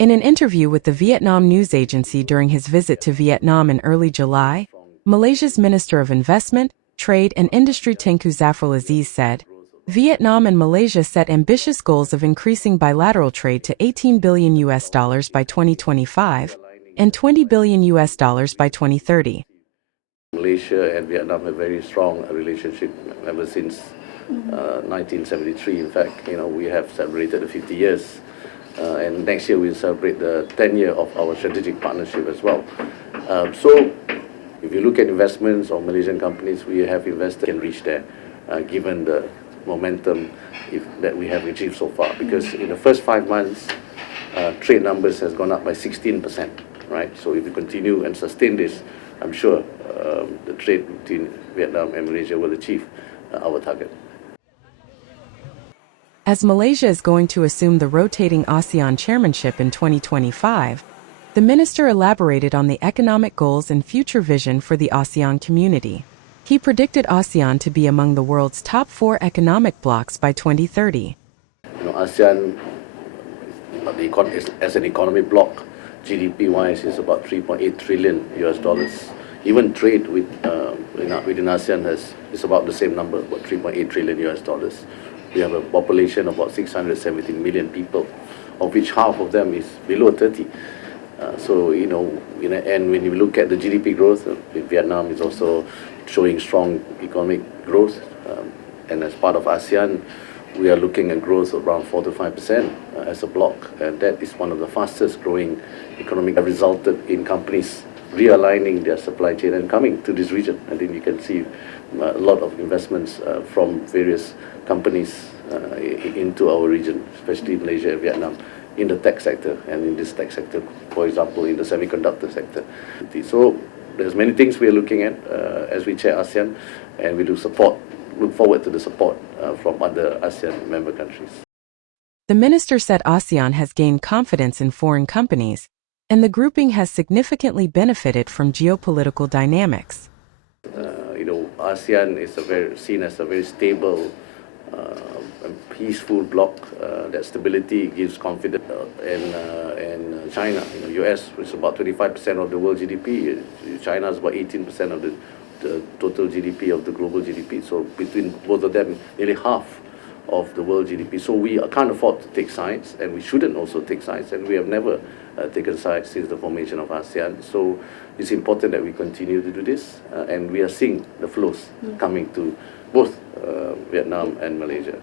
In an interview with the Vietnam news agency during his visit to Vietnam in early July, Malaysia's Minister of Investment, Trade and Industry Tengku Zafrul Aziz said, Vietnam and Malaysia set ambitious goals of increasing bilateral trade to $18 billion by 2025 and $20 billion by 2030. Malaysia and Vietnam have a very strong relationship ever since 1973. In fact, we have celebrated the 50 years. And next year we'll celebrate the 10th year of our strategic partnership as well. So if you look at investments of Malaysian companies, we have invested and reached there, given the momentum that we have achieved so far. Because in the first 5 months, trade numbers has gone up by 16%, right? So if we continue and sustain this, I'm sure the trade between Vietnam and Malaysia will achieve our target. As Malaysia is going to assume the rotating ASEAN chairmanship in 2025, the minister elaborated on the economic goals and future vision for the ASEAN community. He predicted ASEAN to be among the world's top 4 economic blocs by 2030. ASEAN, as an economic bloc, GDP-wise is about $3.8 trillion. Even trade within ASEAN is about the same number, about $3.8 trillion. We have a population of about 670 million people, of which half of them is below 30. And when you look at the GDP growth, Vietnam is also showing strong economic growth. And as part of ASEAN, we are looking at growth of around 4 to 5% as a bloc. And that is one of the fastest growing economic that resulted in companies realigning their supply chain and coming to this region. I think you can see a lot of investments from various companies into our region, especially Malaysia and Vietnam, in the tech sector, and in this tech sector, for example, in the semiconductor sector. So there's many things we are looking at as we chair ASEAN, and we look forward to the support from other ASEAN member countries. The minister said ASEAN has gained confidence in foreign companies, and the grouping has significantly benefited from geopolitical dynamics. ASEAN is seen as a very stable and peaceful bloc. That stability gives confidence. And China, US, which is about 25% of the world GDP. China is about 18% of the total GDP of the global GDP. So between both of them, nearly half of the world GDP. So we can't afford to take sides, and we shouldn't also take sides, and we have never taken sides since the formation of ASEAN. So it's important that we continue to do this, and we are seeing the flows coming to both Vietnam and Malaysia.